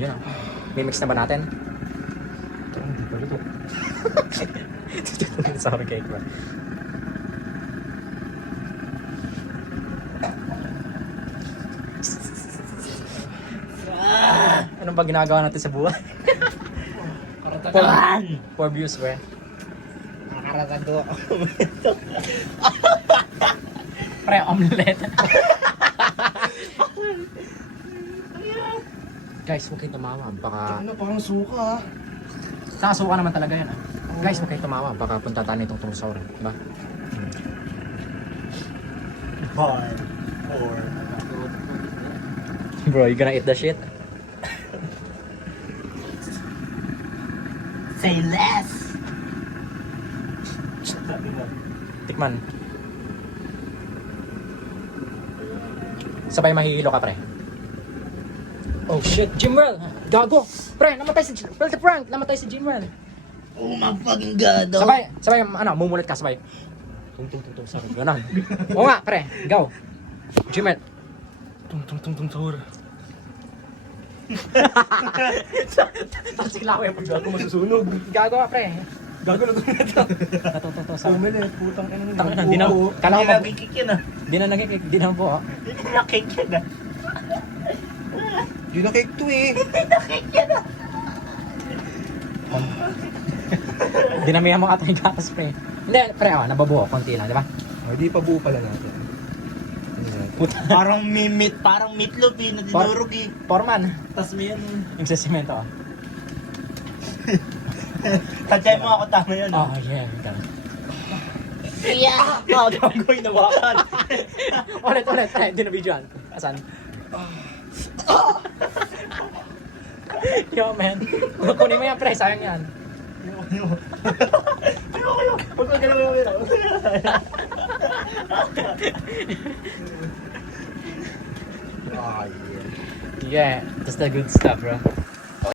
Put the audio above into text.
Yun ah. Mimix na ba natin? Hindi pa luto. Sabi cake ba? Anong ba ginagawa natin sa buhay? For views, we. Nakaratado ako. Pre, omelette. Guys, huwag kayong tumawa. Baka... Ano, parang suka ah. Nakasuka naman talaga yan ah. Guys, huwag kayong tumawa. Baka punta tayo nitong tungsaur. Diba? 5, 4. Bro, you gonna eat the shit? Say less! Tikman. Sabay mahihilo ka, pre. Oh shit, Jimrel! Gago! Pre, namatay si Jimrel. Prank! Namatay si Jimrel. Oh my fucking god! Sabay, mumulit ka, sabay. Tung, sabi. Ganon. Oo nga, pre. Go. Jimrel. Tung, sahur. Tapos sila ako yung Gago masusunog. Gago ka, pre. Gago na ito. Ito, sabi. Minutes, putang ina nyo. Tangina, di na. Kala ko Hindi ba? nagkikik yan ah. Di na nagkikik. Di na po. Hindi nakik yan ah. Hindi nakik to eh. Dinamihan mo ata yung gatas, pre. Hindi, pre, nababuo. Konti lang, di ba? Hindi pa buo pala natin. Puta. Parang meatloaf eh, na dinurog eh. Foreman. Tas may yan. Yung sa simento, ah. Tadyay mo ako, tama yun Oh, ah. yeah. Ganun. Yeah! Gagoy na wakan. Ulit. Ay, hindi na videoan. Asan? Yo, man. Kunin mo yan, pre. Sayang yan. Ayoko. Huwag ko galaw yun. Ah, yeah. Yeah, that's the good stuff, bro.